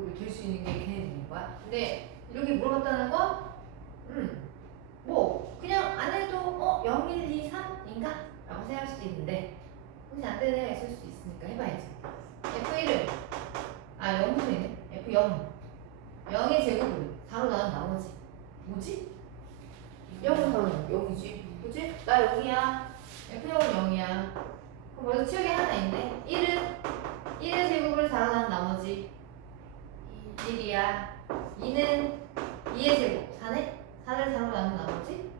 될 수 있는 게 걔네들인 거야. 근데 이렇게 물어봤다는 건 뭐 그냥 안 해도 0, 1, 2, 3인가? 라고 생각할 수도 있는데 혹시 안 되는 애가 있을 수도 있으니까 해봐야지. F1은 0분이네. F0 0의 제곱을 4로 나눈 나머지 뭐지? 0은 바로 0이지. 그치? 나 0이야. F0은 0이야. 그럼 벌써 치우기 하나 있네. 1의 제곱을 4로 나눈 나머지 1이야. 2는 2의 제곱 4네? 4를 4로 나눈 나머지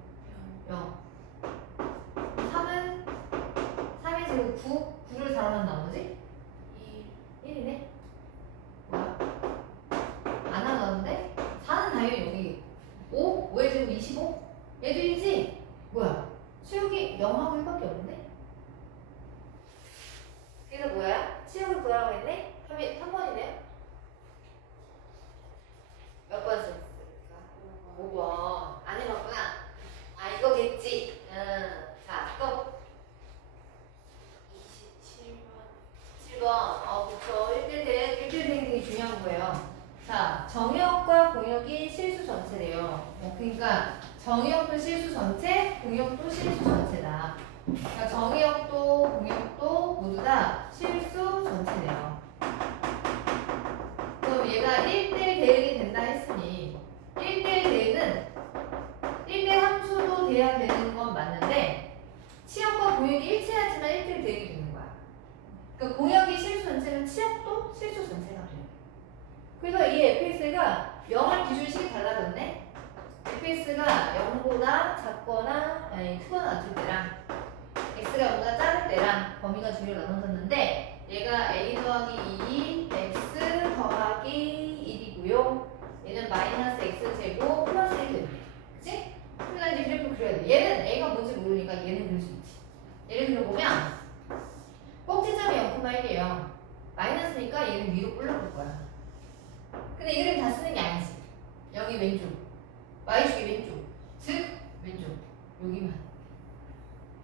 0. 3은 3의 제곱 9를 4로 나눈 나머지 1이네. 뭐야? 안 나가는데? 4는 당연히 여기 5의 제곱 25? 얘도 1이지? 뭐야? 치우기 0하고 1밖에 없는데? 그래서 뭐야? 치우기 구하라고 했네? 3번이네요? 몇 번 썼을까? 5번. 안 해봤구나. 이거겠지. 자, 또 27번. 그쵸. 1대 대응이 중요한 거예요. 자, 정역과 공역이 실수 전체래요. 그러니까 정역도 실수 전체, 공역도 실수 전체다. 그러니까 정역도 공역도 모두 다 실수 전체래요. 그럼 얘가 1대1 대응이 된다 했으니 1대1 대응은 1대 함수도 돼야 되는 건 맞는데 치역과 공역이 일치하지만 1대1 대응이 되는 거야. 그러니까 공역이 실수 전체면 치역도 실수 전체가 돼요. 그래서 이 fx가 0을 기준식이 달라졌네. fx가 0보다 작거나 크거나 같을 때랑 x가 0보다 작을 때랑 범위가 두 개로 나눠졌는데 얘가 a 더하기 2 x 더하기 1이고요. 얘는 마이너스 x 제곱 플러스 1 됩니다. 그치? 그러니까 이제 그래프 그려야 돼. 얘는 a가 뭔지 모르니까 얘는 그릴 수 있지. 예를 들어보면 꼭지점이 0,1이에요. 마이너스니까 얘는 위로 올라볼 거야. 근데 이 그림 다 쓰는 게 아니지. 여기 왼쪽, y축이 왼쪽, 즉 왼쪽, 여기만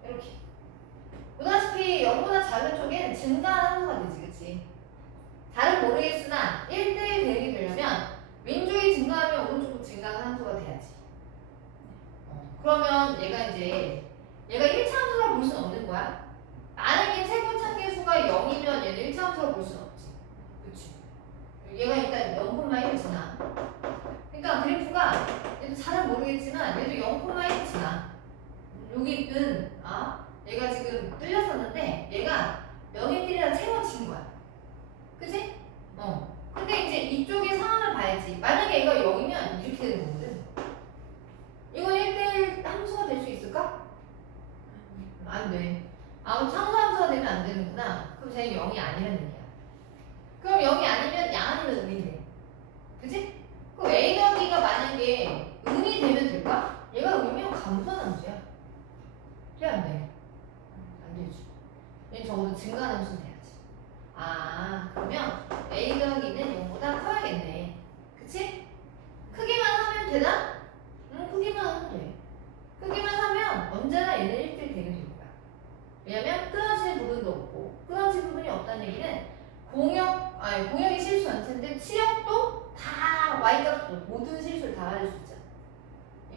이렇게. 보다시피 0보다 작은 쪽엔 증가하는 함수가 되지, 그치? 잘은 모르겠으나 1대1 대응이 되려면 왼쪽이 증가하면 오른쪽도 증가하는 함수가 돼야지. 그러면 얘가 1차 함수라고 볼 수는 없는 거야. 만약에 최고차계수가 0이면 얘는 1차 함수라고 볼 수는 없지. 그치? 얘가 일단 0,1을 지나. 그러니까 그래프가 얘도 잘은 모르겠지만 얘도 0,1을 지나. 여기는 얘가 지금 뚫렸었는데 얘가 0의 길이랑 채워진 거야. 그치? 근데 이제 이쪽의 상황을 봐야지. 만약에 얘가 0이면 이렇게 되는 거거든. 이건 1대1 함수가 될 수 있을까? 안 돼. 상수 함수가 되면 안 되는구나. 그럼 쟤는 0이 아니라는 얘기야. 그럼 0이 아니면 양아니면 음인데. 그치? 그럼 A 더하기가 만약에 음이 되면 될까? 얘가 음이면 감소한 함수야. 돼, 안 돼? 안 되지. 얘는 적어도 증가한 함수는 돼야지. 그러면 A 더하기는 0보다 커야겠네. 그치? 크기만 하면 되나? 크기만 하면 돼. 크기만 하면 언제나 얘는 1대1 되게 될 거야. 왜냐면 끊어지는 부분도 없고, 끊어진 부분이 없다는 얘기는 공역이 실수 전체인데 치역도 다 y값도 모든 실수를 다 가질 수 있잖아.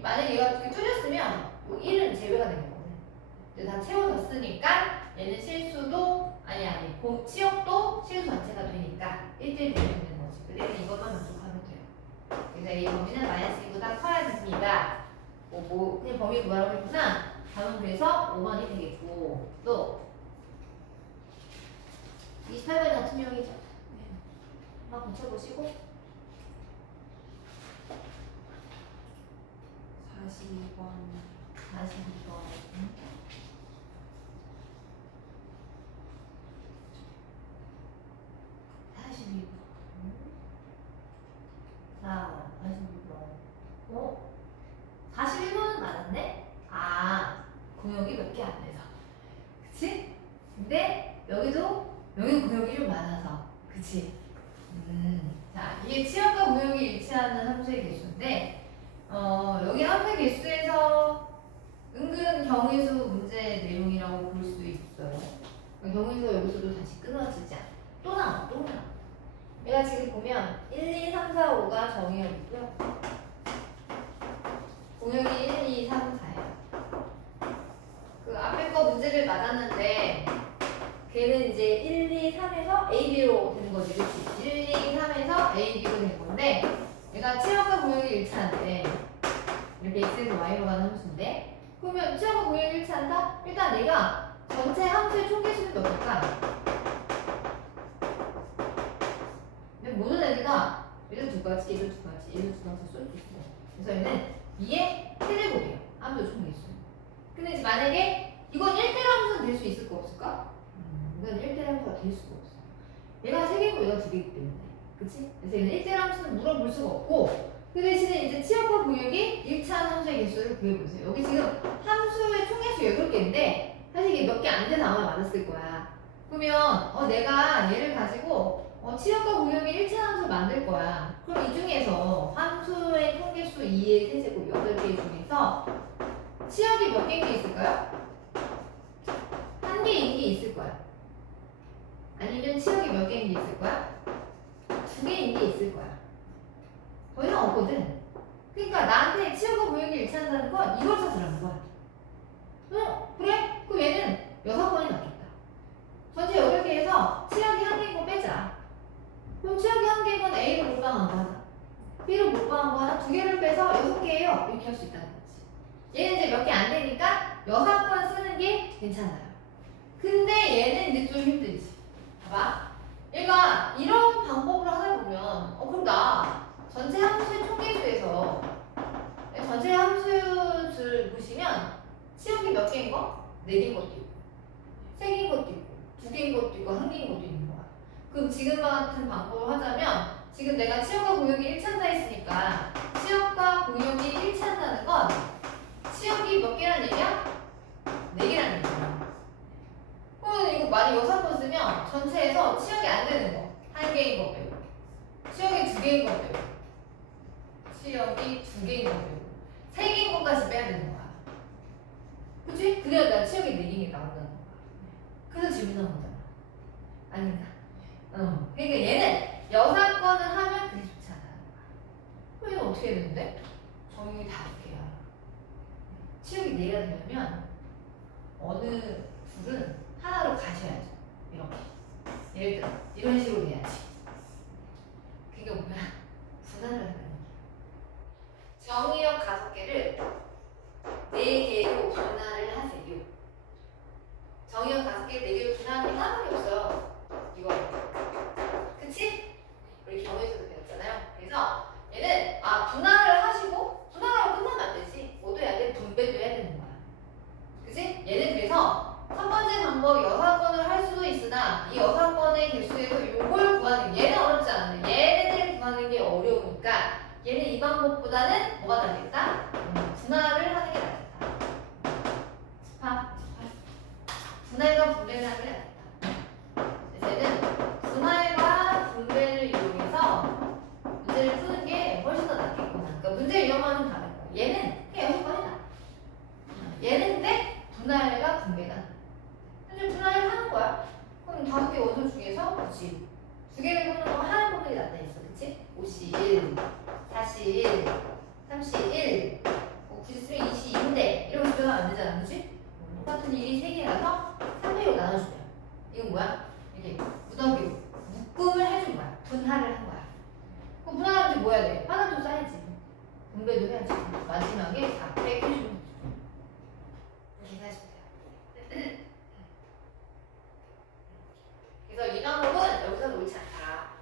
만약에 얘가 이렇게 뚫렸으면 1은 제외가 된 거거든. 근데 다 채워졌으니까 얘는 실수도 치역도 실수 전체가 되니까 1대1 되는 거지. 그래서 이것만 만족하면 돼요. 그래서 이 범위는 마이너스 2보다 커야 됩니다. 그냥 범위 구하라고 했구나. 답은 그래서 5번이 되겠고, 또 28번이 같은 유형이죠. 한번 고쳐보시고 42번 42번 자, 42번 41번은 맞았네? 구역이 몇 개 안 돼서. 그치? 근데 여기도 구역이 좀 많아서. 그치? 자, 이게 치역과 구역이 일치하는 함수의 개수인데 여기 함수의 개수에서 은근 경우수 문제 내용이라고 볼 수도 있어요. 경우수가 여기서도 다시 끊어지지 않아. 또 나와. 얘가 지금 보면 1, 2, 3, 4, 5가 정의역이고요. 공역이 1, 2, 3, 4예요. 그 앞에 거 문제를 맞았는데 걔는 이제 1, 2, 3에서 A, B로 되는 거지, 그치? 1, 2, 3에서 A, B로 된 건데 얘가 치역과 공역이 일치하는데 이렇게 X에서 Y로 가는 함수인데 그러면 치역과 공역이 일치한다? 일단 내가 전체 함수의 총계수는 몇 개일까? 모든 애들가 얘도 두 가지, 얘도 두 가지, 얘도 두 가지 쏠 수 있어. 그래서 얘는 2의 세제곱이에요. 함수 총계수. 근데 이제 만약에 이건 1대 함수는 될 수 있을까 없을까? 이건 1대 함수가 될 수가 없어. 얘가 3개고 얘가 2개이기 때문에. 그치? 그래서 얘는 1대 함수는 물어볼 수가 없고 그 대신에 이제 치역과 공역이 일치하는 함수의 개수를 구해보세요. 여기 지금 함수의 총계수 8개인데 사실 이게 몇 개 안 돼서 아마 맞았을 거야. 그러면 내가 얘를 가지고 치역과 공역이 일치하는 함수 만들 거야. 그럼 이 중에서 함수의 총계수 2의 세제곱 8개 중에서 치역이 몇 개인 게 있을까요? 1개인 게 있을 거야. 아니면 치역이 몇 개인 게 있을 거야? 2개인 게 있을 거야. 더 이상 없거든. 그러니까 나한테 치역과 공역이 일치한다는 건 이걸 찾으라는 거야. 그래? 그럼 얘는 6번이 낫겠다. 전체 8개에서 치역이 1개인 거 빼자. 그럼 치역이 1개인 건 A를 몰빵한 거 하나, B를 몰빵한 거 하나, 2개를 빼서 6개예요. 이렇게 할 수 있다는 거지. 얘는 이제 몇 개 안 되니까 6번 쓰는 게 괜찮아요. 근데 얘는 이제 좀 힘들지. 봐봐. 얘가 이런 방법으로 하다 보면 그럼 나 전체 함수의 총계수에서 전체 함수를 보시면 치역이 몇 개인 거? 4개인 것도 있고 3개인 것도 있고 2개인 것도 있고 1개인 것도 있는 거야. 그럼 지금과 같은 방법을 하자면 지금 내가 치역과 공역이 일치한다 했으니까 치역과 공역이 일치한다는 건 치역이 몇 개란 얘기야? 4개란 얘기야. 그러면 이거 만약 6번 쓰면 전체에서 치역이 안 되는 거 1개인 거 빼고 치역이 2개인 거 빼고 치역이 2개인 거 빼고 3개인 것까지 빼야 되는 거야. 그치? 그래야 나 치역이 4개인 게 나온다는 거야. 그래서 질문한 거잖아. 아닌가? 그러니까 얘는 6건을 하면 그게 좋지 않다는 거야. 그럼 얘는 어떻게 해야 되는데? 정육이 5개야. 치역이 4개가 되려면 어느 둘은 하나로 가셔야죠. 이렇게. 예를 들어 이런 식으로 해야지. 그게 뭐야? 분할을 하는 거야. 정의역 5개를 4개로 분할을 하세요. 정의역 5개를 4개로 분할하는 게 아무리 없어요. 이거. 그치? 우리 경우에서도 배웠잖아요. 그래서 얘는 분할을 하시고 분할하고 끝나면 안 되지. 뭐도 해야 돼? 분배도 해야 되는 거야. 그치? 얘는 그래서 첫 번째 방법 6건을 할 수도 있으나 이 6건의 개수에서 이걸 구하는 게 얘는 어렵지 않은데 얘네들을 구하는 게 어려우니까 얘는 이 방법보다는 뭐가 낫겠다? 분할을 하는 게 낫겠다. 분할과 분배를 하는 게 낫겠다. 그래서 얘는 분할과 분배를 이용해서 문제를 푸는 게 훨씬 더 낫겠구나. 그러니까 문제 이용하는 다른 거야. 얘는 그냥 6번이 나. 얘는 근데 분할과 분배가 나. 현재 분할을 하는 거야. 그럼 5개 원소 중에서 그치 2개를 보는 거 하나 보는 게 낫다 했어. 그치? 51, 41, 31, 93, 22인데 이러면서 변하면 안 되잖아. 그치? 똑같은 일이 3개라서 3회로 나눠주면 이건 뭐야? 이게 무더기로 묶음을 해준 거야. 분할을 한 거야. 그럼 분할하면 뭐 해야 돼? 하나 더 쌓야지. 분배도 해야지. 마지막에 4팩 해주면 되죠. 이렇게 하시면 돼요. 그래서 이 방법은 여기서 옳지 않다.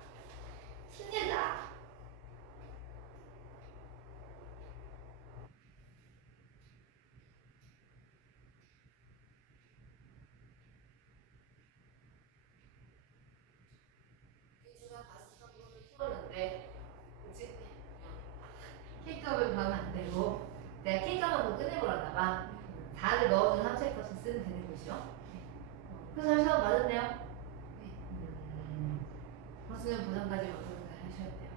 힘들다. 그지만 가스성분을 키웠는데, 그치? K값을 구하면 안 되고, 내가 K값만 뭐 끝내버렸나 봐. 4를 넣어준 함수의 값을 쓰면 되는 것이죠. 그래서 시험 맞았네요. 버스는 보상까지 완성을 하셔야 돼요.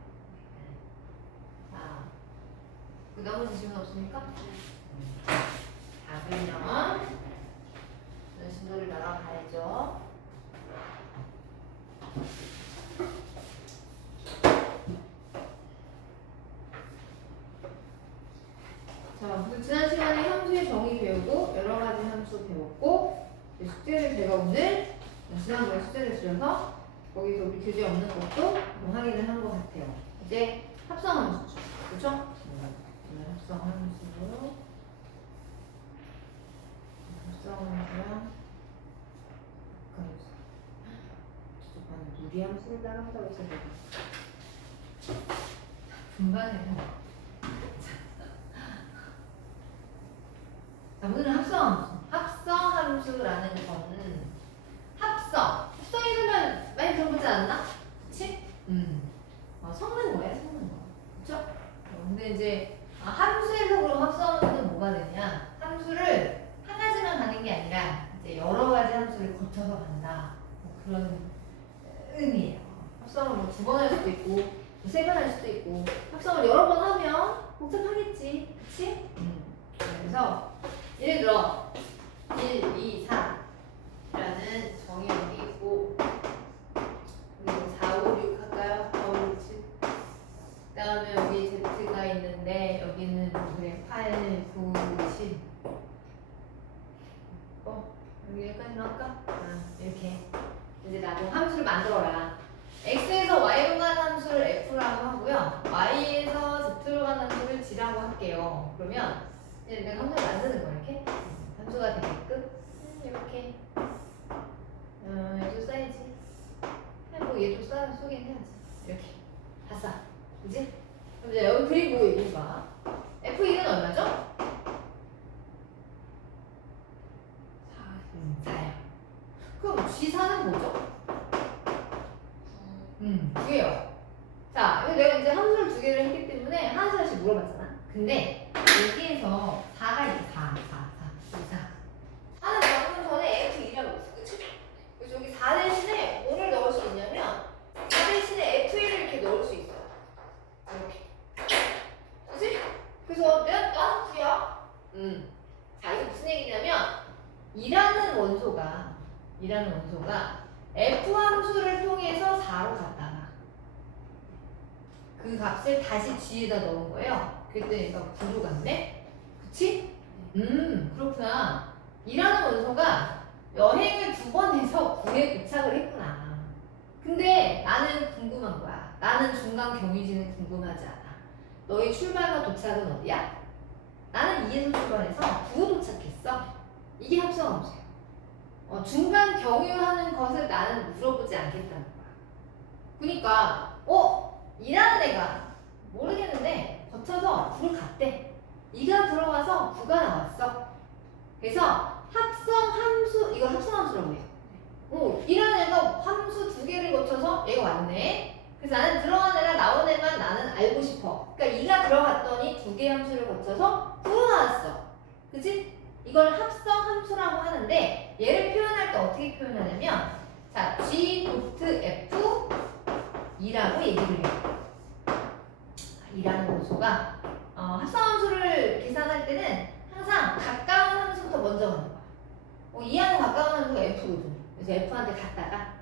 자, 그 나머지 질문 없습니까? 자, 그러면 진도를 날아가야죠. 숙제를 제가 오늘 지난번에 숙제를 드려서 거기서 우리 교재 없는 것도 확인을 한 것 같아요. 이제 합성함수, 그렇죠? 오늘 합성함수로 합성함수랑 무리 함수를 따라한다고 해서 내가 분반해요. 자, 오늘은 합성함수. 합성함수라는 거는 합성이 되면 많이 들어보지 않나? 그치? 섞는 거예요, 섞는 거. 그쵸? 근데 이제 함수에서 그럼 합성함수는 뭐가 되냐? 함수를 한 가지만 가는 게 아니라 이제 여러 가지 함수를 거쳐서 간다. 뭐 그런 의미예요. 합성을 뭐 2번 할 수도 있고, 3번 할 수도 있고, 합성을 여러 번 하면 복잡하겠지. 그치? 그래서 예를 들어 1, 2, 4라는 정의 여기 있고 그리고 4, 5, 6 할까요? 4, 5, 6, 7. 그 다음에 여기 Z가 있는데 여기는 그래 8, 9, 10. 여기까지 나올까? 이렇게 이제 나도 함수를 만들어라. x에서 y로 간 함수를 f라고 하고요. y에서 z로 간 함수를 g라고 할게요. 그러면 이제 내가 함수를 만드는 거야. 이렇게 함수가 되게끔 이렇게 얘도 써야지. 뭐 얘도 쏘긴 해야지. 이렇게 다 싸. 그지? 그럼 이제 여기 그리고 이거 봐. f1은 얼마죠? 4요. 그럼 G4는 뭐죠? 2개요. 자, 내가 이제 함수를 2개를 했기 때문에 하나씩 물어봤잖아. 근데 여기에서 4가 있어. 4. 4는 방금 전에 F2라고 했어. 그치? 그래서 여기 4 대신에 뭐를 넣을 수 있냐면 4 대신에 F1을 이렇게 넣을 수 있어요. 이렇게. 그치? 그래서 내가 나는 9야. 자, 이게 무슨 얘기냐면 이라는 원소가 F 함수를 통해서 4로 갔다가 그 값을 다시 G에다 넣은 거예요. 그랬더니 얘가 9로 갔네? 그치? 그렇구나. 이라는 원소가 여행을 2번 해서 9에 도착을 했구나. 근데 나는 궁금한 거야. 나는 중간 경유지는 궁금하지 않아. 너의 출발과 도착은 어디야? 나는 2에서 출발해서 9로 도착했어. 이게 합성함수예요. 중간 경유하는 것을 나는 물어보지 않겠다는 거야. 그러니까 이라는 애가 모르겠는데 거쳐서 9를 갔대. 2가 들어가서 9가 나왔어. 그래서 합성함수, 이거 합성함수라고 해요. 이라는 애가 함수 2개를 거쳐서 얘가 왔네. 그래서 나는 들어간 애랑 나온 애만 나는 알고 싶어. 그러니까 2가 들어갔더니 2개의 함수를 거쳐서 9로 나왔어. 그치? 이걸 합성함수라고 하는데 얘를 표현할 때 어떻게 표현하냐면 자, G.F 2라고 얘기를 해요. 이라는 원소가 합성함수를 계산할 때는 항상 가까운 함수부터 먼저 가는 거야. 이하고 가까운 함수가 F거든. 그래서 F한테 갔다가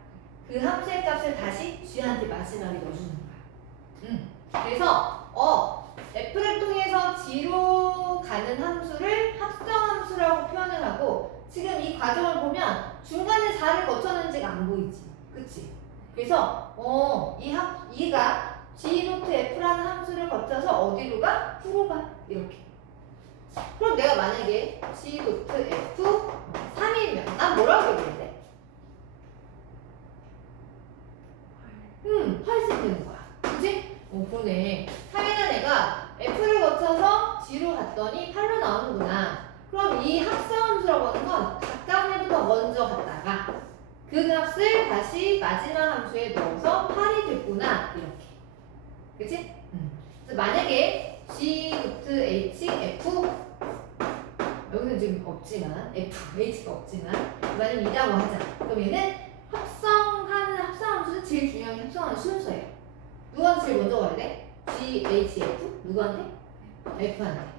그 함수의 값을 다시 G한테 마지막에 넣어주는 거야. 그래서 F를 통해서 G로 가는 함수를 합성함수라고 표현을 하고 지금 이 과정을 보면 중간에 4를 거쳤는지가 안 보이지. 그치? 그래서 이가 G.F라는 함수를 거쳐서 어디로 가? 9로 가. 이렇게. 그럼 내가 만약에 G.F 3이면 난 뭐라고 얘기해야 돼? 8 쓰면 되는 거야. 그치? 그러네. 3이라는 애가 F를 거쳐서 G로 갔더니 8로 나오는구나. 그럼 이 합성함수라고 하는 건 가까운 애부터 먼저 갔다가 그 값을 다시 마지막 함수에 넣어서 8이 됐구나. 이렇게. 그치? 그래서 만약에 G.H, F 여기는 지금 없지만 F, H가 없지만 만약에 이라고 하자. 그럼 얘는 합성하는 합성함수는 제일 중요한 게 합성하는 순서예요. 누구한테 제일 먼저 가야 돼? G, H, F? 누구한테? F한테.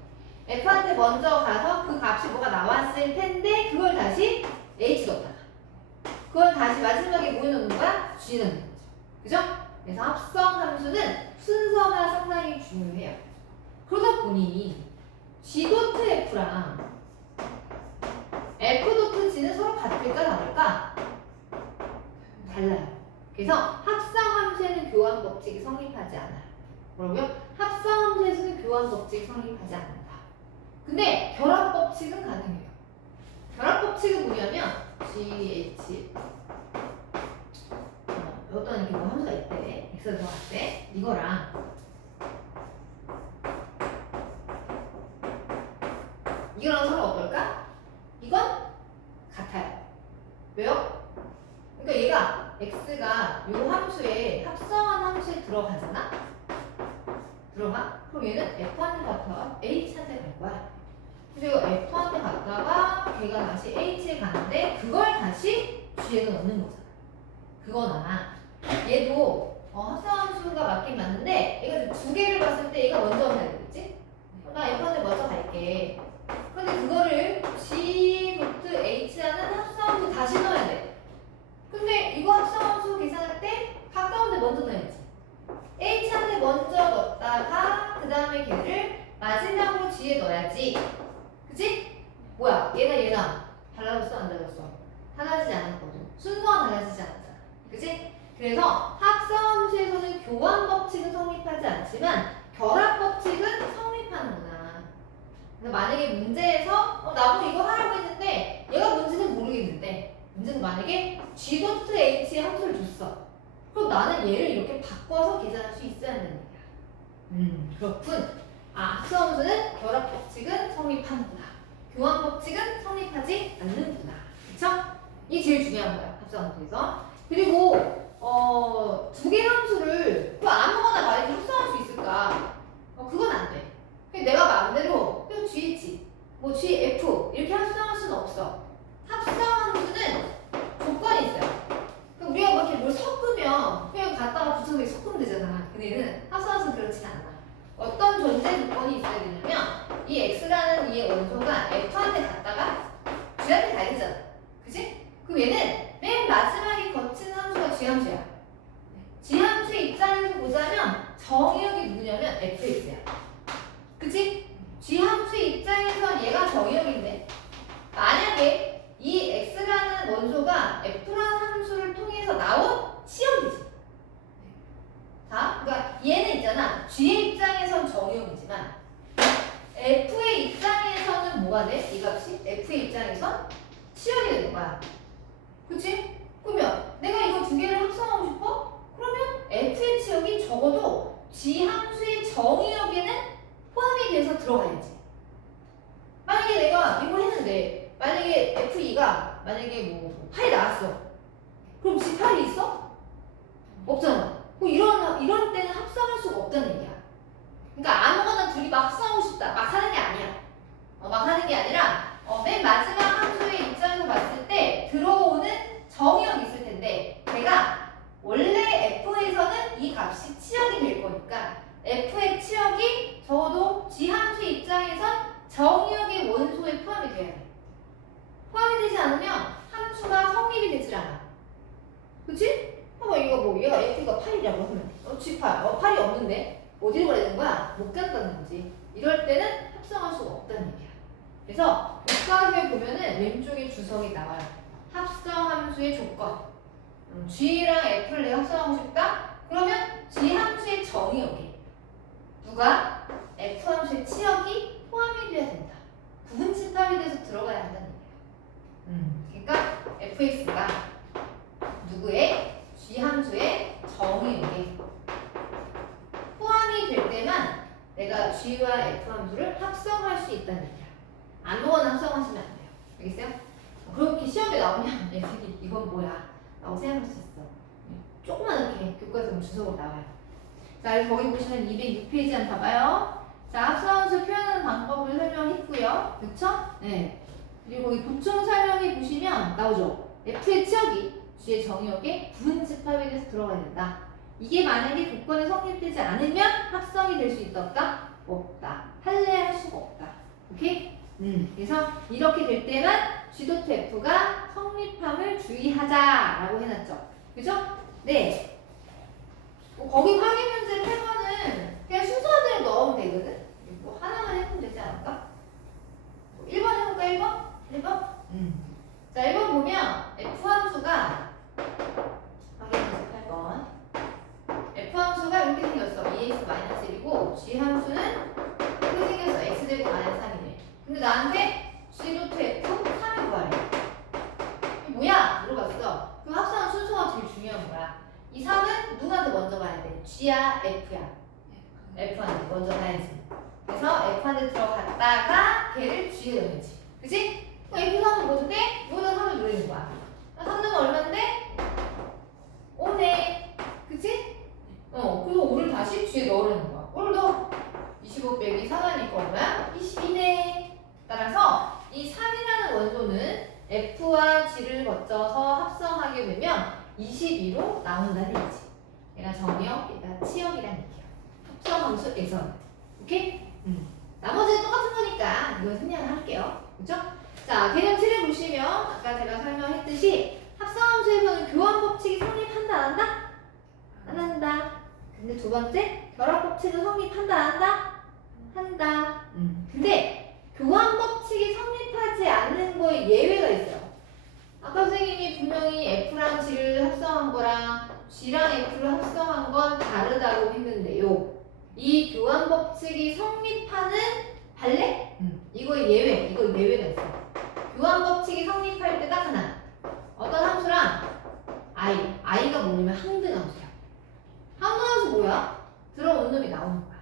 F한테 먼저 가서 그 값이 뭐가 나왔을 텐데 그걸 다시 H 넣었다가 그걸 다시 마지막에 뭐에 넣는 거야? G 넣는 거죠. 그죠? 그래서 합성함수는 순서가 상당히 중요해요. 그러다 보니 G.F랑 F.G는 서로 같을까? 그래서 합성함수에는 교환 법칙이 성립하지 않아요. 뭐라고요? 합성함수에서는 교환 법칙이 성립하지 않는다. 근데 결합 법칙은 가능해요. 결합 법칙은 뭐냐면 GH 어떤 이렇게 뭐 함수가 있대. x가 들어갔대. 이거랑 이거랑 서로 어떨까? 이건 같아요. 왜요? 그러니까 얘가 x가 요 함수에 합성한 함수에 들어가잖아? 들어가? 그럼 얘는 f한테 갔다가 h한테 갈 거야. 그리고 f한테 갔다가 걔가 다시 h에 가는데 그걸 다시 g에 넣는 거잖아. 그거나 얘도 합성함수가 맞긴 맞는데 얘가 두 개를 봤을 때 얘가 먼저 가야 되겠지? 나 f한테 먼저 갈게. 근데 그거를 g.h라는 합성함수 다시 넣어야 돼. 근데 이거 합성함수 계산할 때 가까운 데 먼저 넣어야지. h한테 먼저 넣었다가 그 다음에 걔를 마지막으로 g에 넣어야지. 그치? 뭐야? 얘나 달라졌어? 안 달라졌어? 달라지지 않았거든. 순서가 달라지지 않았잖아. 그치? 그래서 합성함수에서는 교환 법칙은 성립하지 않지만 결합 법칙은 성립하는구나. 그래서 만약에 문제에서 나도 이거 하라고 했는데 얘가 뭔지는 모르겠는데 문제는 만약에 g.h의 함수를 줬어. 그럼 나는 얘를 이렇게 바꿔서 계산할 수 있어야 하는 얘기야. 그렇군. 합성함수는 결합 법칙은 성립하는구나. 교환 법칙은 성립하지 않는구나. 그쵸? 이게 제일 중요한 거야. 합성함수에서. 그리고 두 개의 함수를 또 아무거나 말해서 합성할 수 있을까? 그건 안 돼. 내가 마음대로 그냥 GH, 뭐 GF 이렇게 합성할 수는 없어. 합성함수는 조건이 있어요. 우리가 뭐 이렇게 뭘 섞으면 그냥 갖다가 붙여서 섞으면 되잖아. 근데 얘는 합성함수는 그렇진 않아. 어떤 존재 조건이 있어야 되냐면 이 x라는 이 원소가 f한테 갔다가 g한테 가야 되잖아. 그치? 그럼 얘는 맨 마지막에 거친 함수가 g함수야. g함수의 입장에서 보자면 정의역이 누구냐면 fx야. 그치? g함수의 입장에서 얘가 정의역인데 만약에 이 x라는 원소가 f라는 함수를 통해서 나온 치역이지. 자, 그러니까 얘는 있잖아. g의 입장에선 정의역이지만 f의 입장에서는 뭐가 돼? 이 값이 f의 입장에선 치역이 되는 거야. 그치? 그러면 내가 이거 두 개를 합성하고 싶어? 그러면 f의 치역이 적어도 g 함수의 정의역에는 포함이 돼서 들어가야지. 만약에 내가 이거 했는데 만약에 f2가 만약에 뭐 8이 나왔어. 그럼 g8이 있어? 없잖아. 뭐 이런 때는 합성할 수가 없다는 얘기야. 그러니까 아무거나 둘이 막 합성하고 싶다. 막 하는 게 아니야. 막 하는 게 아니라 맨 마지막 함수의 입장에서 봤을 때 들어오는 정의역이 있을 텐데 걔가 원래 f에서는 이 값이 치역이 될 거니까 f의 치역이 적어도 g 함수의 입장에선 정의역의 원소에 포함이 돼야 돼. 포함이 되지 않으면 함수가 성립이 되질 않아. 그치? 봐봐 이거 뭐 얘가 f가 8이라고 하면 g8 8이 없는데 어디로 가야 되는 거야? 못 간다는 거지. 이럴 때는 합성할 수가 없다는 얘기야. 그래서 복사하게 보면은 왼쪽에 주석이 나와요. 합성함수의 조건. g랑 f를 내가 합성하고 싶다? 그러면 g 함수의 정의역에 누가 f 함수의 치역이 포함이 돼야 된다. 부분 집합이 돼서 들어가야 한다는 얘기야. 그러니까 fx가 누구의 g 함수의 정의역에 포함이 될 때만 내가 g와 f 함수를 합성할 수 있다는 얘기야. 아무거나 합성하시면 안 돼요. 알겠어요? 그렇게 시험에 나오면 애들이 이건 뭐야? 라고 생각할 수 있어. 조금만 이렇게 교과서 주석으로 나와요. 자, 그래서 거기 보시면 206페이지 한번 봐봐요. 자, 합성함수 표현하는 방법을 설명했고요. 그쵸? 네. 그리고 거기 보충 설명해 보시면 나오죠. f의 치역이 g의 정의역에 부분 집합에 대해서 들어가야 된다. 이게 만약에 조건이 성립되지 않으면 합성이 될 수 있다 없다? 없다. 할래할 수가 없다. 오케이? 그래서 이렇게 될 때만 g.f가 성립함을 주의하자라고 해놨죠. 그죠? 네. 거기 확인 문제 8번은 그냥 순서대로 넣으면 되거든? 뭐 하나만 해보면 되지 않을까? 1번 해볼까? 1번? 1번? 자, 1번 보면 F 함수가 확인 문제 8번 나한테 G.F 3을 구하래. 이게 뭐야? 물어봤어. 그 합성한 순서가 제일 중요한 거야. 이 3은 누구한테 먼저 가야 돼? G야, F야? F한테 먼저 가야지. 그래서 F한테 들어갔다가 걔를 G에 넣어야지. 그치? 그럼 F3은 뭐인데? 여기다 3을 누르는 거야. 3 넣으면 얼만데? 5네. 그치? 그래서 5를 다시 G에 넣으라는 거야. 5를 넣어. 25 빼기 4가니까 얼마야? 22네. 따라서 이 3이라는 원소는 F와 G를 거쳐서 합성하게 되면 22로 나온다는 얘기지. 얘가 정역, 얘가 치역이라는 얘기야. 합성함수 X원. 오케이? 나머지는 똑같은 거니까 이거 생략할게요. 그죠? 자, 개념 7에 보시면 아까 제가 설명했듯이 합성함수에서는 교환 법칙이 성립한다 안 한다? 안 한다. 근데 두 번째, 결합 법칙은 성립한다 안 한다? 한다. 근데 교환 법칙이 성립하지 않는 거에 예외가 있어요. 아까 선생님이 분명히 F랑 G를 합성한 거랑 G랑 F를 합성한 건 다르다고 했는데요. 이 교환 법칙이 성립하는 발레? 이거의 예외, 이거 예외가 있어요. 교환 법칙이 성립할 때 딱 하나. 어떤 함수랑 i가 뭐냐면 항등함수야. 항등함수 뭐야? 들어온 놈이 나오는 거야.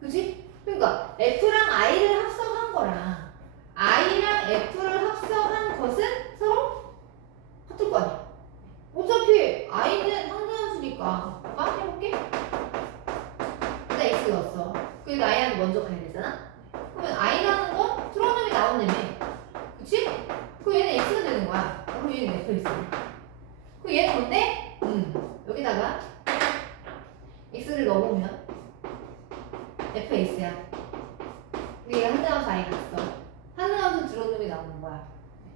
그치? 그러니까 F랑 i를 합성한 거랑 i랑 F를 합성한 것은 서로 같을 거 아니야. 어차피 i는 항등함수니까 막 해볼게. 일단 x 넣었어. 그래서 i한테 먼저 가야 되잖아. 그러면 i라는 건 들어온 놈이 나온다며. 그치? 그럼 얘는 x가 되는 거야. 그럼 얘는 fx야. 그럼 얘는 뭔데? 여기다가 x를 넣어보면 fx야. 근데 얘가 한등함수 i 갔어. 한등함수 들어온 놈이 나오는 거야.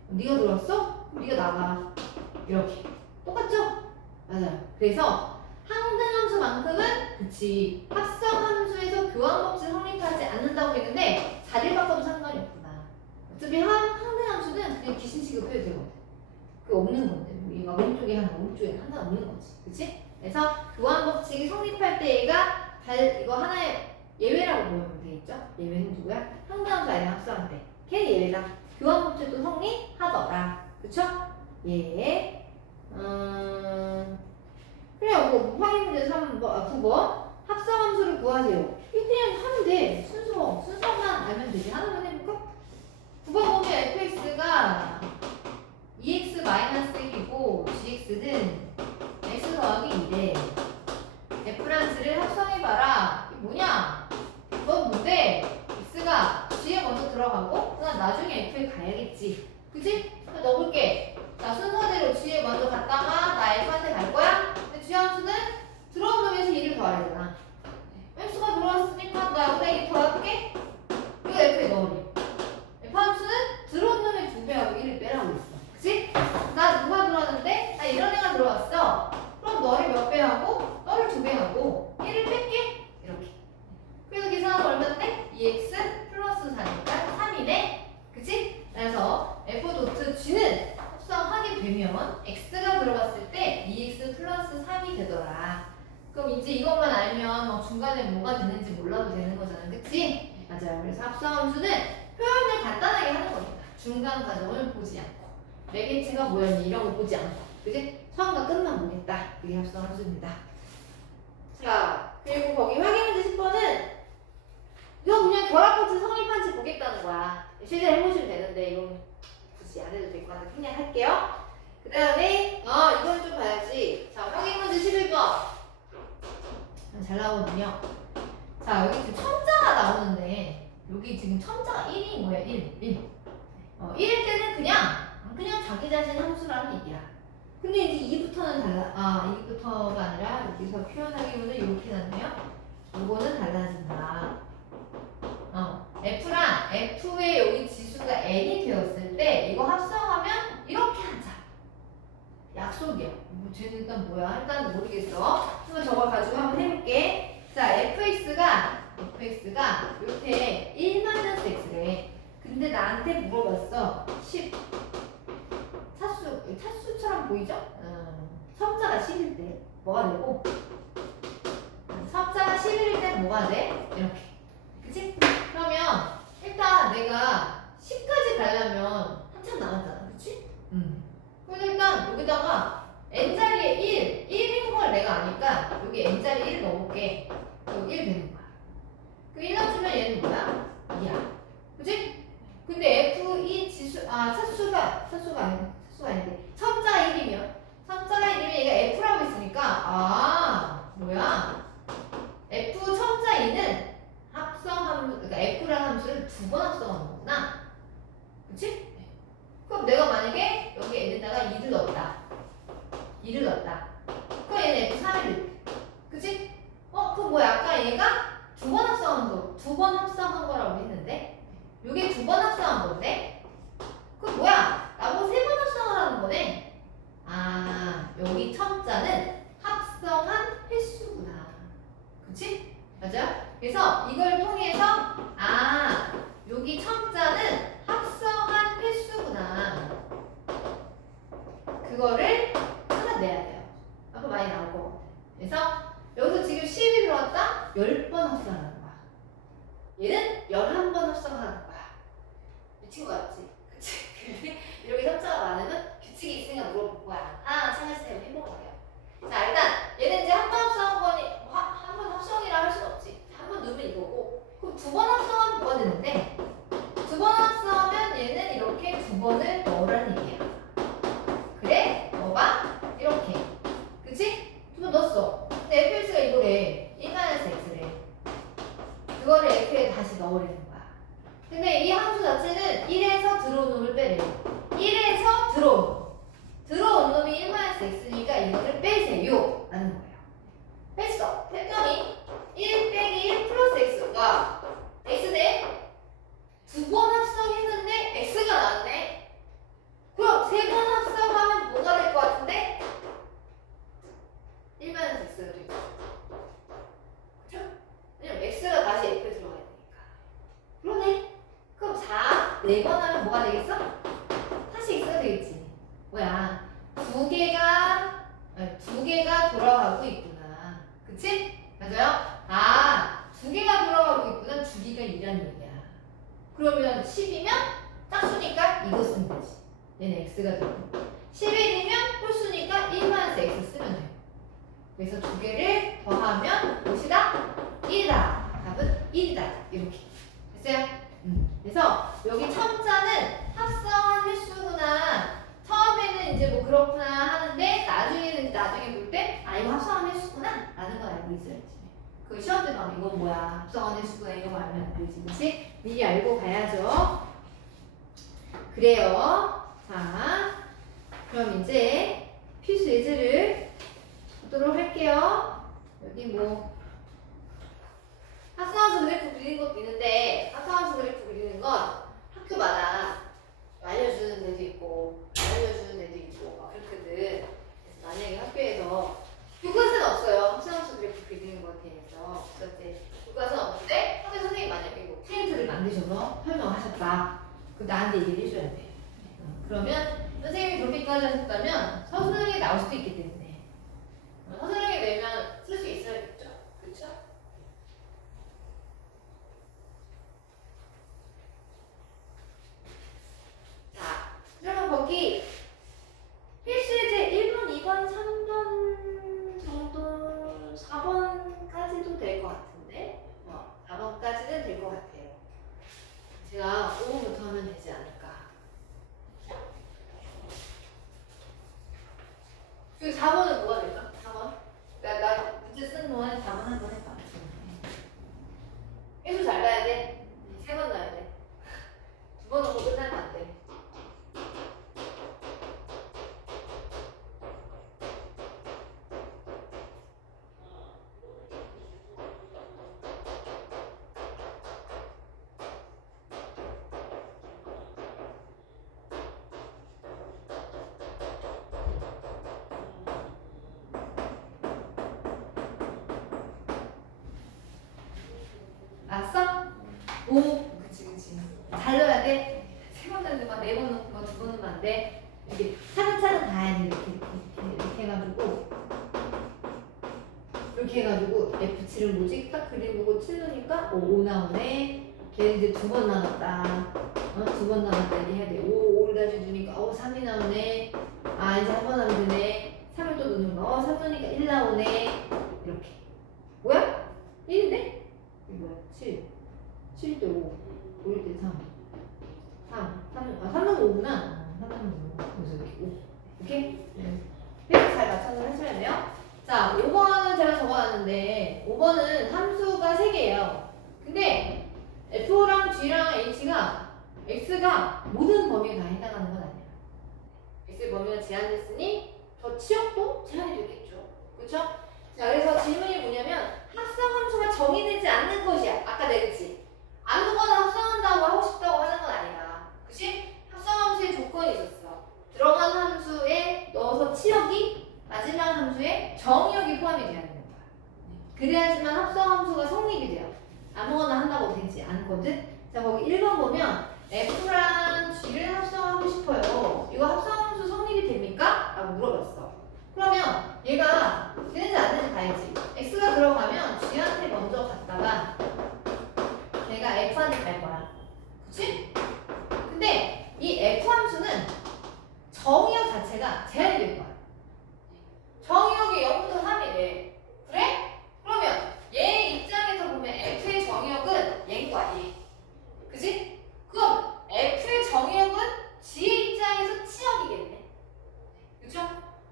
네가 들어왔어? 그럼 네가 나가. 이렇게. 똑같죠? 맞아요. 그래서 항등함수만큼은 그치 합성함수에서 교환법칙 성립하지 않는다고 했는데 자리를 바꿔도 상관이 없구나. 어차피 항등함수는 그냥 귀신 취급해도 되거든. 그게 없는 건데 뭐 얘가 오른쪽에 하나 오른쪽에 하나 없는 거지. 그치? 그래서 교환법칙이 성립할 때 얘가 이거 하나의 예외라고 보면 되겠죠? 예외는 누구야? 항등함수 아니면 합성할 때 걔는 예외다. 교환법칙도 성립하더라. 그쵸? 예. 그래요. 뭐 확인 문제 9번 합성함수를 구하세요. 이거 그냥 하면 돼. 순서만 알면 되지. 하나만 해볼까? 9번 보면 fx가 2x-1이고 gx는 x 더하기 2래. f랑 g를 합성해봐라. 이게 뭐냐? 넌 뭔데? x가 g에 먼저 들어가고 그냥 나중에 f에 가야겠지. 그치? 넣어볼게. 자, 순서대로 g에 먼저 갔다가 나 f한테 갈 거야? 근데 g 함수는 들어온 놈에서 2를 더해야 되잖아. x가 들어왔으니까 나 여기다 2 더할게. 이거 f에 넣으래. f 함수는 들어온 놈의 2배하고 1을 빼라고 했어. 그치? 나 누가 들어왔는데? 나 이런 애가 들어왔어. 그럼 너를 몇 배 하고 너를 2배 하고 1을 뺄게. 이렇게. 그래서 계산하면 얼마인데? 2x 플러스 4니까 3이네. 그치? 그래서 f 도트 g는 합성하게 되면 x가 들어갔을 때 2x 플러스 3이 되더라. 그럼 이제 이것만 알면 막 중간에 뭐가 되는지 몰라도 되는 거잖아. 그치? 맞아요. 그래서 합성함수는 표현을 간단하게 하는 겁니다. 중간 과정을 보지 않고 매개체가 뭐였니 이런 거 보지 않고. 그치? 처음과 끝만 보겠다. 그게 합성함수입니다. 자, 그리고 거기 확인문제 10번은 이거 그냥 결합법칙 성립한지 보겠다는 거야. 실제 해보시면 되는데 이건 굳이 안 해도 될 것 같아서 그냥 할게요. 그 다음에 이건 좀 봐야지. 자, 확인문제 11번 잘 나오거든요. 자, 여기 지금 첨자가 나오는데 여기 지금 첨자가 1인 거예요. 1. 1일 때는 그냥 자기 자신 함수라는 얘기야. 근데 이제 2부터는 달라. 2부터가 아니라 여기서 표현하기로는 이렇게 났네요. 이거는 달라진다. F랑 F의 여기 지수가 N이 되었을 때 이거 합성하면 이렇게 하자. 약속이야. 뭐 쟤는 일단 뭐야? 일단 모르겠어. 한번 저거 가지고 한번 해볼게. 자, fx가 이렇게 1-x래. 근데 나한테 물어봤어. 10 차수처럼 보이죠? 섭자가 10일 때 뭐가 되고 섭자가 11일 때 뭐가 돼? 이렇게. 그치? 그러면 일단 내가 10까지 가려면 한참 남았잖아. 그치? 그럼 일단 여기다가 n자리에 1인 걸 내가 아니까 여기 n자리에 1 넣어볼게. 여기 1 되는 거야. 그 1 넣어주면 얘는 뭐야? 2야. 그치? 근데 F2 지수, 차수가 아닌데. 첨자 1이면 얘가 F라고 있으니까, 뭐야? F 첨자 2는 합성함수, 그러니까 F라는 함수를 2번 합성하는 거구나. 그치? 그럼 내가 만약에 여기 N에다가 2를 넣었다. 그럼 얘는 F3이 돼. 그치? 그럼 뭐야? 아까 얘가 2번 합성한 거라고 했는데, 요게 2번 합성한 건데, 그럼 뭐야? 나보고 3번 합성하라는 거네? 여기 첨자는 합성한 횟수구나. 그치? 맞아? 그래서 이걸 통해서, 여기 첨자는 합성한 횟수구나. 그거를 찾아내야 돼요. 아까 많이 나올 것 같아. 그래서 여기서 지금 10이 들어왔다? 10번 합성하는 거야. 얘는 11번 합성하는 거야. 미친 거 같지? 그치? 근데 이렇게 첨자가 많으면 규칙이 있으니까 물어볼 거야. 생활 시스템 해볼게요. 자, 일단 얘는 이제 한 번 합성한 거니, 한 번 합성이라 할 수는 없지. 한 번 넣으면 이거고, 그럼 2번 합성하면 뭐가 되는데? 2번 합성하면 얘는 이렇게 2번을 넣으라는 얘기야. 그래? 넣어봐. 이렇게. 그치? 2번 넣었어. 근데 fx가 이거래. 1-x래. 그거를 f에 다시 넣으라는 거야. 근데 이 함수 자체는 1에서 들어온 놈을 빼래. 1에서 들어온 놈이 1-x니까 이거를 빼세요. 라는 거예요. 뺐어. 했더니 1 빼기 1 플러스 x가 x네? 2번 합성했는데 x가 나왔네? 그럼 3번 합성하면 뭐가 될 것 같은데? 1-x가 되죠. 그쵸? 왜냐면 x가 다시 f에 들어가야 되니까. 그러네. 그럼 4번 하면 뭐가 되겠어? 다시 x가 되겠지. 뭐야? 두 개가 돌아가고 있구나. 그치? 맞아요? 두 개가 돌아가고 있구나. 주기가 2라는 얘기야. 그러면 10이면 짝수니까 이거 쓰면 되지. 얘는 x가 되고. 11이면 홀수니까 1-x 쓰면 돼. 그래서 두 개를 더하면 무엇이다? 1이다. 답은 1이다. 이렇게. 됐어요? 그래서 여기 첨자는 합성한 횟수구나. 처음에는 이제 뭐 그렇구나 하는데 나중에 볼 때 이거 합성한 횟수구나 라는 걸 알고 있어야지. 그 시험 때 나오면 이건 뭐야? 합성한 횟수구나 이거 알면 안 되지. 그치? 미리 알고 가야죠. 그래요. 자, 그럼 이제 필수 예제를 보도록 할게요. 여기 뭐 합성함수 그래프 그리는 것도 있는데 합성함수 그래프 그리는 건 학교마다 알려주는 데도 있고 안 알려주는 데도 있고 막 그렇거든. 그래서 만약에 학교에서 교과서는 없어요. 합성함수 그래프 그리는 것에 대해서. 그래서 이제 교과서는 없는데 학교 선생님 만약에 뭐 프린트를 만드셔서 설명하셨다. 그 나한테 얘기를 해줘야 돼. 그러면 선생님이 그렇게까지 하셨다면 서술형에 나올 수도 있기 때문에 서술형에 내면 쓸 수 있어야겠죠. 그렇죠? 자, 그러면 거기 필수예제 1번, 2번, 3번 정도 4번까지도 될 것 같은데 4번까지는 될 것 같아요. 제가 5번부터 하면 되지 않을까. 그 4번은 뭐가 될까? 4번? 나 문제 쓰는 동안에 4번 한번 해봐. 계속 잘 봐야 돼. 3번 넣어야 돼. 2번 넣고 끝나면 안 돼. 알았어? 오, 그치. 잘 넣어야 돼. 3번 넣는데 막 4번 넣고 막 2번 넣으면 안 돼. 이렇게 차근차근 가야 돼. 이렇게 해가지고. 이렇게 해가지고 F7을 뭐지? 딱 그려보고 7 넣으니까 5 나오네. 걔는 이제 2번 남았다. 2번 남았다. 이렇게 해야 돼. 5를 다시 주니까 3이 나오네. 아, 이제 한 번 하면 되네. 3을 또 넣는 거. 3 넣으니까 1 나오네. 이렇게. 뭐야? 1인데? 이거 뭐야? 7. 7일 때 5. 5일 때 3. 3은 5구나. 3은 5. 그래서 이렇게 5. 오케이? 네. 회색 잘 맞춰서 하셔야 돼요. 자, 5번은 제가 적어놨는데 5번은 함수가 3개예요. 근데 F랑 G랑 H가 X가 모든 범위에 다 해당하는 건 아니에요. X의 범위가 제한됐으니 저 치역도 제한이 됐겠죠. 그쵸? 자, 그래서 질문이 뭐냐면 합성함수가 정의되지 않는 것이야. 아까 내랬지. 아무거나 합성한다고 하고 싶다고 하는 건 아니다. 그치? 합성함수의 조건이 있었어. 들어간 함수에 넣어서 치역이 마지막 함수에 정의역이 포함이 돼야 되는 거야. 그래야지만 합성함수가 성립이 돼요. 아무거나 한다고 되지 않거든. 자, 거기 1번 보면 F랑 G를 합성하고 싶어요. 이거 합성함수 성립이 됩니까? 라고 물어봤어. 그러면 얘가 되는지 안 되는지 봐야지. X가 들어가면 G한테 먼저 갔다가 내가 F한테 갈 거야. 그치? 근데 이 F 함수는 정의역 자체가 제한이 될 거야. 정의역이 0부터 3이래. 그래? 그러면 얘 입장에서 보면 F의 정의역은 얘인 거야, 얘. 그치? 그럼 F의 정의역은 G의 입장에서 치역이겠네. 그쵸?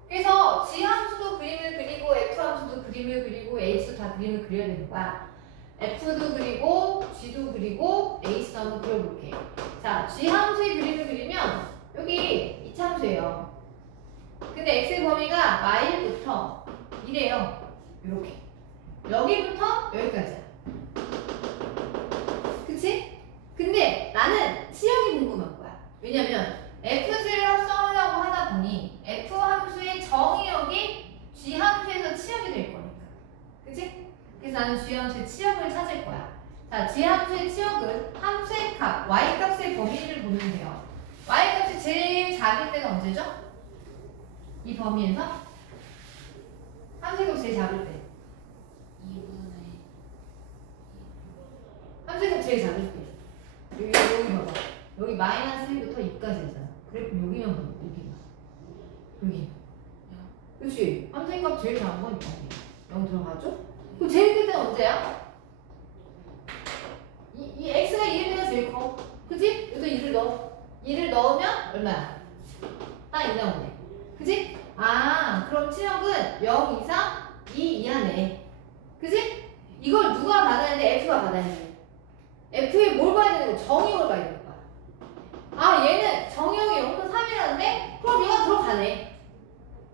그래서 G 함수도 그림을 그리고 F 함수도 그림을 그리고 H도 다 그림을 그려야 되는 거야. F도 그리고 G도 그리고 H도 한번 그려볼게. 자, G 함수의 그림을 그리면 여기 이차함수예요. 근데 X의 범위가 마일부터 이래요. 이렇게. 여기부터 여기까지야. 그치? 근데 나는 치역이 궁금한 거야. 왜냐면 FG를 합성하려고 하다 보니 F 함수의 정의역이 G 함수에서 치역이 될 거니까. 그치? 그래서 나는 G 함수의 치역을 찾을 거야. 자, G 함수의 치역은 함수의 값, Y 값의 범위를 보면 돼요. Y 값이 제일 작을 때가 언제죠? 이 범위에서? 함수의 값이 제일 작을 때. 2분의 함수의 값이 제일 작을 때. 여기 봐봐. 여기 마이너스 1부터 2까지잖아. 그래, 그럼 여기만 봐봐. 여기. 그치? 함수의 값 제일 작은 건 0 들어가죠? 그럼 제일 클 때는 언제야? 이 x가 2일 때가 제일 커. 그치? 여기서 2를 넣어. 2를 넣으면 얼마야? 딱 2 나오네. 그치? 아, 그럼 치역은 0 이상 2 이하네. 그치? 이걸 누가 받아야 돼? F가 받아야 돼. F에 뭘 봐야 되는 거야? 정의역을 봐야 되는 거야. 아, 얘는 정의역이 0부터 3이라는데? 그럼 얘가 들어가네.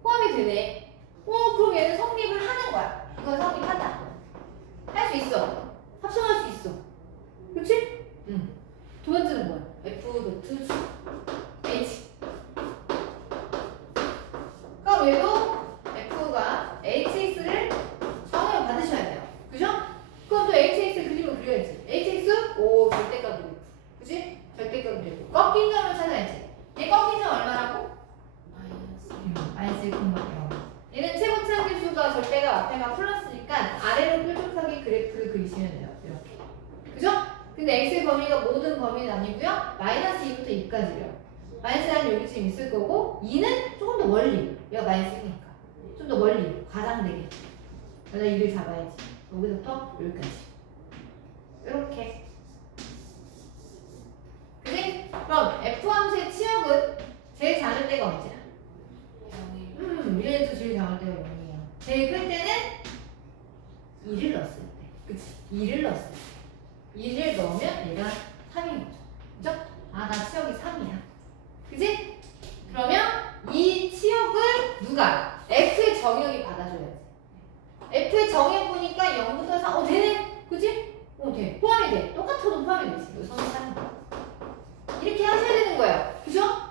포함이 되네. 그럼 얘는 성립을 하는 거야. 이건 성립한다. 할 수 있어. 합성할 수 있어. 그치? 응. 두 번째는 뭐야? F 노트 H. 그럼 얘도 F가 HX를 정의역 받으셔야 돼요. 그죠? 그럼 또 HX 그림을 그려야지. HX? 오, 절대값 그리고. 그치? 절대값 그리고. 꺾인 점을 찾아야지. 얘 꺾인 점 얼마라고? 마이너스 1,0. 얘는 최고차함수가 절대가 앞에가 플러스니까 아래로 뾰족하게 그래프를 그리시면 돼요. 이렇게. 그죠? 근데 x의 범위가 모든 범위는 아니고요. 마이너스 2부터 2까지래요. 마이너스 1은 여기쯤 있을 거고 2는 조금 더 멀리. 얘가 마이너스 1이니까. 좀 더 멀리. 과장되게. 그래서 2를 잡아야지. 여기서부터 여기까지. 이렇게. 그지? 그럼 F함수의 치역은 제일 작을 때가 언제야? 얘도 제일 작을 때가 0이에요. 제일 클 때는 2를 넣었을 때. 그치? 2를 넣었을 때. 2를 넣으면 얘가 3인 거죠. 그죠? 아, 나 치역이 3이야. 그치? 그러면 이 치역을 누가? F의 정의역이 받아줘야지. F의 정의역 보니까 0부터 3. 되네? 그치? 돼. 포함이 돼. 똑같아도 포함이 되지. 이거 선을 하는 거야. 이렇게 하셔야 되는 거예요. 그죠?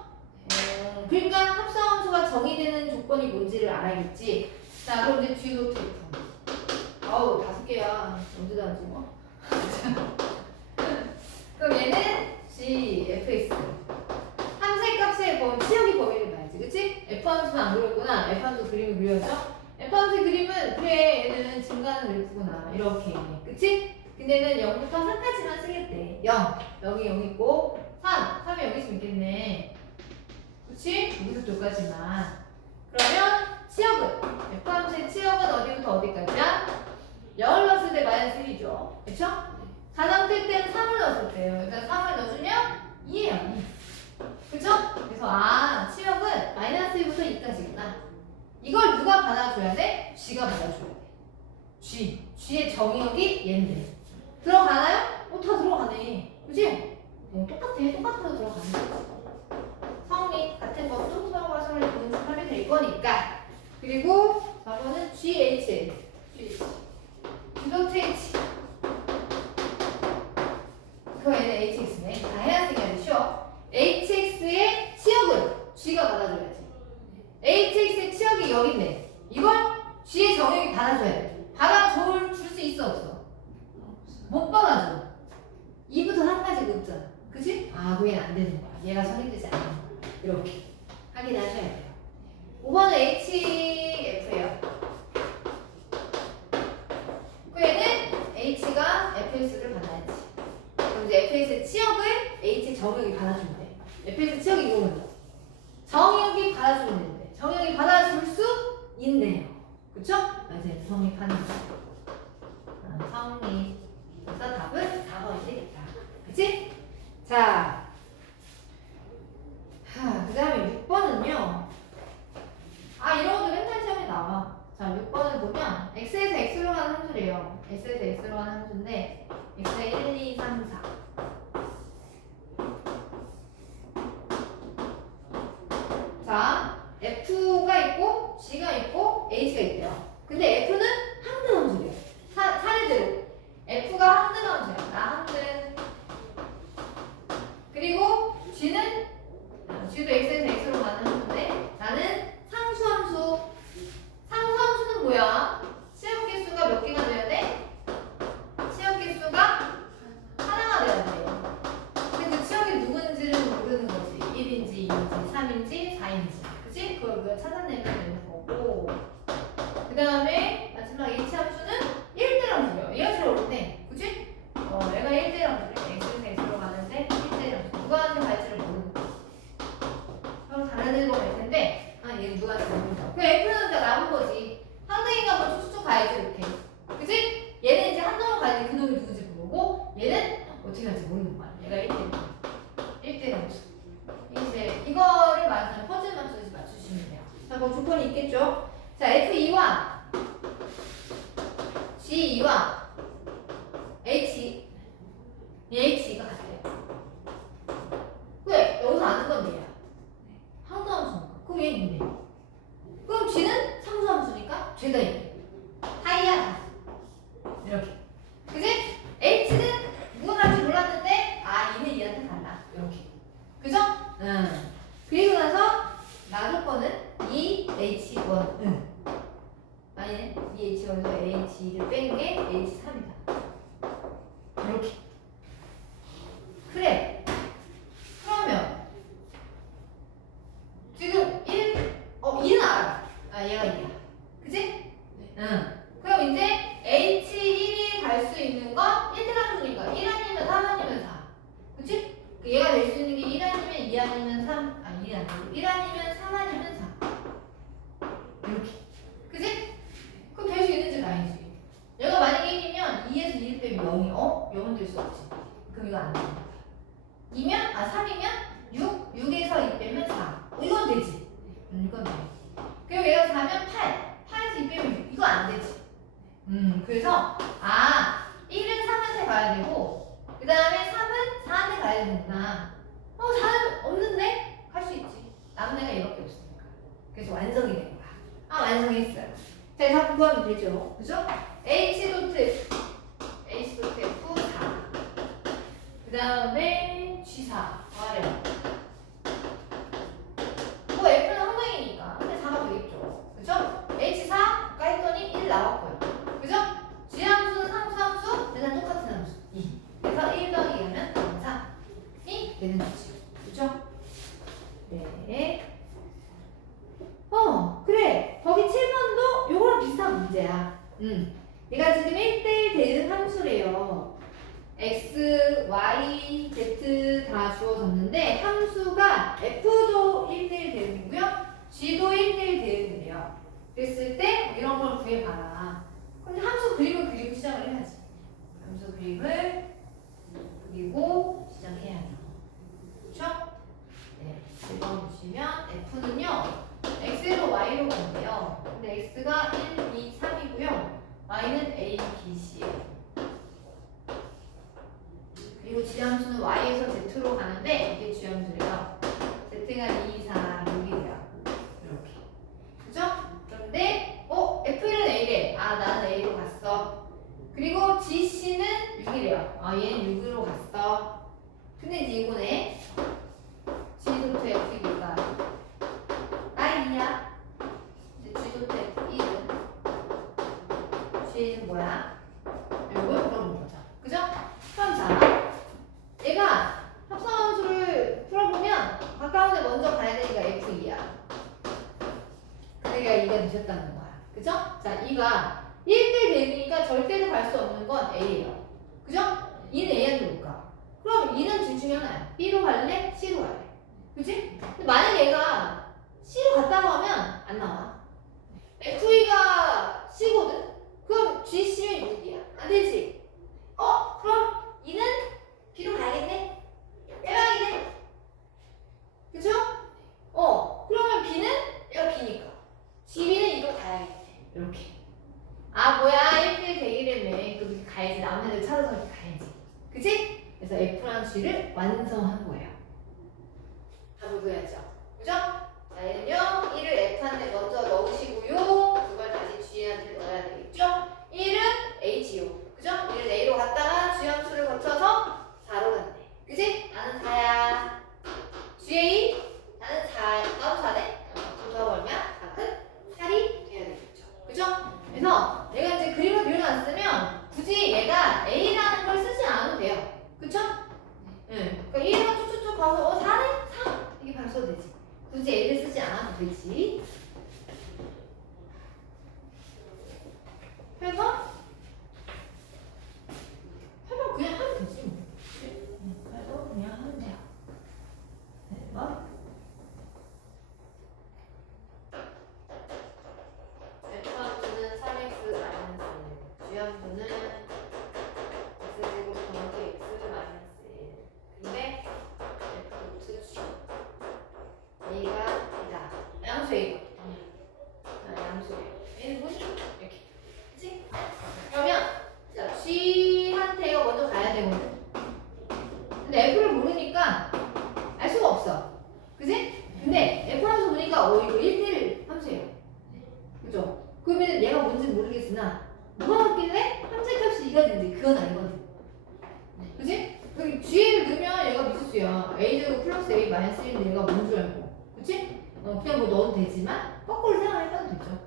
그러니까 합성함수가 정의되는 조건이 뭔지를 알아야겠지. 자, 그럼 이제 G 노트 F. 아우, 5개야. 언제 다 하지 뭐? 그럼 얘는 G, Fx. 함수의 값의 치역의 범위를 봐야지. 그치? F함수는 안 그렸구나. F함수 그림을 그려야죠. F함수의 그림은 그래, 얘는 증가하는 그래프구나. 이렇게. 그치? 근데는 0부터 3까지만 쓰겠대. 0. 여기 0 있고 3. 3이 여기 있으면 있겠네. 그치? 여기서 여기까지만. 그러면 치역은 F함수의 치역은 어디부터 어디까지야? 0을 넣었을 때 마이너스 1이죠. 그쵸? 가상태 때는 3을 넣었을 때요. 일단 3을 넣어주면 2예요. 2. 그쵸? 그래서 치역은 마이너스 1부터 2까지구나. 이걸 누가 받아줘야 돼? G가 받아줘야 돼. G의 정의역이 얘인데 들어가나요? 다 들어가네. 그치? 똑같아서 들어가는 거지. 성립 같은 것도 수성과 성을 분석하게 될 거니까. 그리고 4번은 GH 주도체 H 그 얘는 HX네. 다 해놨으니까 쉬워. HX의 치역은 G가 받아줘야지. HX의 치역이 여기인데 이걸 G의 정역이 받아줘야 돼. 받아줄 수 있어 없어? 못 받아줘. 2부터 3까지 없잖아. 그치? 그 얘는 안 되는 거야. 얘가 성립되지 않는 거야. 이렇게 확인하셔야 돼요. 5번은 HF예요. 그 얘는 H가 FS를 받아야지. 그럼 이제 FS의 치역을 H의 정역이 받아주면 돼. FS의 치역이 이거는 정역이 받아주면 되는데 정역이 받아줄 수 있네요. 그쵸? 맞아요. 성립하는 거. 성립. 그래서 답은 4번이 되겠다. 그치? 자, 그 다음에 6번은요. 이런 것도 맨날 시험에 나와. 자, 6번을 보면 x에서 x로 가는 함수래요. x에서 x로 가는 함수인데 x에 1, 2, 3, 4. 자, f가 있고 g가 있고 h가 있대요. 근데 f는 항등 함수래요. 사례대로 f가 항등 함수야. 나 항등. 그리고 g도 x에서 x로 가는 함수인데 나는 상수함수. 상수함수는 뭐야? 치역개수가 몇 개가 돼야 돼? 치역개수가 하나가 돼야 돼요. 근데 그 치역이 누군지를 모르는 거지. 1인지 2인지 3인지 4인지. 그치? 그걸 우리가 찾아내면 되는 거고. 그 다음에 마지막 h함수는 1대 함수예요. 얘가 제일 어렵네. 그치? 얘가 1대 함수래. x에서 x로 가는데 1대 함수. 누구한테 갈지를 모르는 거지. 그럼 다른 애가 될 텐데 얘는 누구한테 모른다. 그 F는 이제 남은 거지. 상등인가 뭐 쭉쭉 가야지 이렇게. 그치? 얘는 이제 한 놈을 가야지 그 놈이 누군지 모르고 얘는 어떻게 할지 모르는 거야. 얘가 1대 함수. 이제 이거를 말하자면 퍼즐 맞춰서 맞추시면 돼요. 자, 뭐 조건이 있겠죠? 자, F2와 G2와 HE가 같아요. 왜? 여기서 아는 건 얘야. 항등함수니까. 그럼 얘는 있네. 그럼 G는 상수함수니까 죄다 있네. 하이야. 이렇게. 그지? H는 무엇할지 몰랐는데 얘는 얘한테 달라. 이렇게. 그죠? 그리고 나서 나조건은 EH1은 아니네. EH1에서 H를 뺀 게 H3이다. 이렇게. 그래. 그러면 지금 2는 알아. 얘가 2야. 그치? 그럼 이제 H1이 갈 수 있는 건 1등함수니까 1 아니면 3 아니면 4. 그치? 얘가 될 수 있는 게 1 아니면 2 아니면 3, 2 아니고 1 아니면 3 아니면 4. 이렇게. 그치? 그럼 될 수 있는지 아니지. 얘가 만약에 1이면 2에서 1 빼면 0이 0은 될 수 없지. 그럼 이거 안 돼. 3이면 6에서 2 빼면 4. 이건 되지. 이건 돼. 그리고 얘가 4면 8에서 2 빼면 6. 이거 안 되지. 그래서 1은 3한테 가야 되고 그 다음에 3은 4한테 가야 되는구나. 4는 없는데? 갈 수 있지. 남은 애가 얘밖에 없으니까. 그래서 완성이 된 거야. 완성했어요. 자, 다 구하면 되죠. 그죠? H.F 4. 그 다음에 G4 더하래요. 뭐 F는 항등이니까 근데 4가 되겠죠. 그죠? H4 했더니 1 나왔고요. 그죠? G함수는 상수함수, 얘는 똑같은 함수 2. 그래서 1 더하기 하면 3이 되는 거죠. 그죠? 네. 그래. 거기 7번도 요거랑 비슷한 문제야. 얘가 지금 1대1 대응 함수래요. x, y, z 다 주어졌는데 함수가 f도 1대1 대응이고요. g도 1대1 대응이래요. 그랬을 때 이런 걸 구해봐라. 근데 함수 그림을 그리고 시작을 해야지. 함수 그림을 그리고 시작해야죠. 그렇죠? 네, 이거 보시면 f는요. x로 y로 간대요. 근데 x가 1, 2, 3이고요. y는 a, b, c예요. 그리고 지함수는 y에서 z로 가는데 이게 지함수래요. z가 2, 4, 6이래요. 이렇게. 그죠? 그런데 f1은 a래. 아 나는 a로 갔어. 그리고 gc는 6이래요. 아 얘는 6으로 갔어. 근데 이제 이거네. g도트 f2가 나이야. 이제 g도트 f1은 g는 뭐야? 이걸 물어보는 거죠. 그죠? 그럼 자, 얘가 합성함수를 풀어보면 가까운 데 먼저 가야 되니까 f2야. 근데 얘가 2가 되셨다는 거야. 그죠? 자, 2가 1대 대응이니까 절대로 갈 수 없는 건 a예요. 그죠? 2는 a한테 못 가. 그럼 2는 둘 중에 하나야. b로 갈래? c로 갈래? 그치? 근데 만약 얘가 c로 갔다고 하면 안 나와. f2가 c거든? 그럼 gc면 6이야. 안 되지? 그럼 2는 B로 가야겠네? 빼박이네? 그쵸? 그러면 B는 얘가 B니까 GB는 이거 가야겠네. 이렇게. 아 뭐야 1대1 대기라며. 그럼 가야지. 남은 애들 찾아서 이렇게 가야지. 그치? 그래서 F랑 G를 완성한 거예요. 답을 구해야죠. 그죠? 자 얘는요 1을 F한테 먼저 넣으시고요. 그걸 다시 G한테 넣어야 되겠죠? 1은 H요. 그죠? 1은 A로 갔다가 G함수를 거쳐서 4로 갔네. 그치? 나는 4야. GA? 나는 4. 나도 4네? 조사가 얼마야? 4은 8이 돼야 되겠죠. 그죠? 그래서 내가 이제 그림을 그려놨으면 굳이 얘가 A라는 걸 쓰지 않아도 돼요. 그쵸? 응. 그러니까 1만 쭉쭉쭉 가서 4네? 3? 이게 바로 써도 되지. 굳이 A를 쓰지 않아도 되지. 그래서 8번 그냥 하면 되지 뭐. 8번 그냥 하면 돼요. 8번 F함수는 3x 마이너스 1 G함수는 x제곱 더하기 x 마이너스 1 근데 F 노트 G A가 이다. 양수 A가 양수예요. A는 뭐지? 이렇게 그치? 그러면 자, G한테 이거 먼저 가야 되거든. 근데 F를 모르니까 알 수가 없어. 그지? 근데 F 함수 보니까 이거 1대1 함수예요. 그죠? 그러면 얘가 뭔지 모르겠으나 뭐가 바뀌는데 함수의 값이 2가 되는지 그건 알거든. 그지? 여기 G를 넣으면 얘가 미수수야. A제곱 플러스 A 마이너스 1인데 얘가 뭔 줄 알고. 그치? 그냥 뭐 넣어도 되지만 거꾸로 생각해봐도 되죠.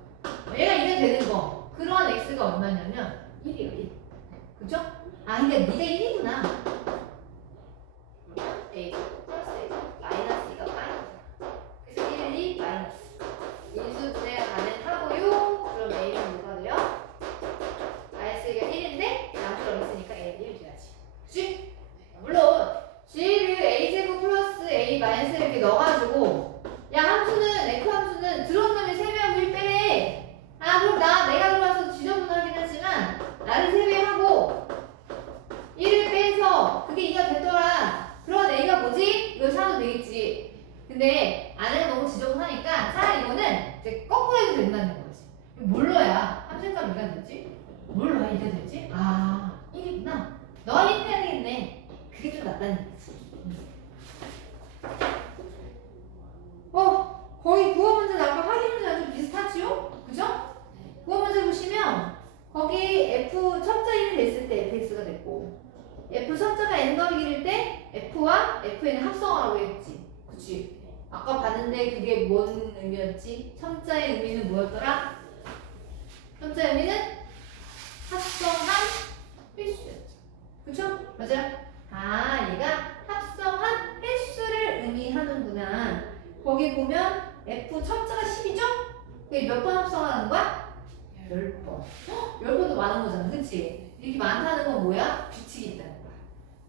얘가 2가 되는 거. 그러한 X가 얼마냐면 1이에요. 1. 그죠? 아 근데 네가 1이구나. 그러면 A 플러스 A 마이너스 2가 마이너스. 그래서 1, 2 마이너스. 인수분해 가능하고요. 그럼 A는 뭐가 돼요? 마이너스 2가 1인데 양수가 있으니까 A는 1 돼야지. 그치? 물론 G를 A제곱 플러스 A 마이너스 이렇게 넣어가지고 야 함수는 F 함수는 들어온 놈이 3배하고 1 빼래. 아 그럼 내가 들어와서 지저분하긴 하지만 나를 3배하고 1을 빼서 그게 2가 됐더라. 그런 A가 뭐지? 이걸 찾아도 되겠지. 근데 안에가 너무 지저분하니까 차라리 이거는 이제 거꾸로 해도 된다는 거지. 뭘 넣어야 함수값 2가 되지? 뭘 넣어야 2가 되지? 아 1이구나. 너가 1 해야 되겠네. 그게 좀 낫다는 거지. 거의 구어 문제는 아까 확인 문제랑 좀 비슷하지요? 그죠? 구어 문제 보시면 거기 F 첩자 1이 됐을 때 fx가 됐고 F 첩자가 n 더하기 1일 때 F와 Fn을 합성하라고 했지. 그치? 아까 봤는데 그게 뭔 의미였지? 첨자의 의미는 뭐였더라? 첨자의 의미는 합성한 횟수였죠. 그쵸? 맞아요? 아 얘가 합성한 횟수를 의미하는구나. 거기 보면 F 첨자가 10이죠? 그게 몇 번 합성하는 거야? 10번. 10번도 많은 거잖아. 그치? 이렇게 많다는 건 뭐야? 규칙이 있다는 거야.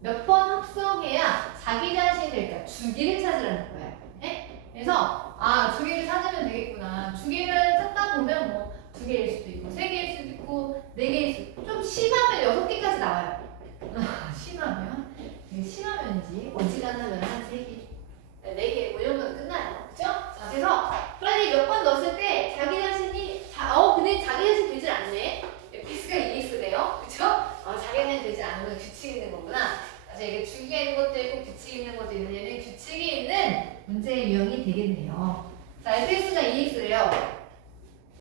몇 번 합성해야 자기 자신을, 그러니까 주기를 찾으라는 거야. 네? 그래서, 주기를 찾으면 되겠구나. 주기를 찾다 보면 뭐, 2개일 수도 있고, 3개일 수도 있고, 4개일 수도 있고, 좀 심하면 6개까지 나와요. 심하면? 이게 심하면이지. 어지간하면 한 3개. 4개, 뭐 이런 건 끝나요. 그죠? 자, 그래서 빨리 몇 번 넣었을 때 자기 자신이, 근데 자기 자신 되질 않네. X가 EX래요. 그죠? 자기 자신 되지 않는 건 규칙이 있는 거구나. 그래서 이게 주기가 있는 것도 있고 규칙이 있는 것도 있는데 얘는 규칙이 있는 문제의 유형이 되겠네요. 자, fx가 EX래요.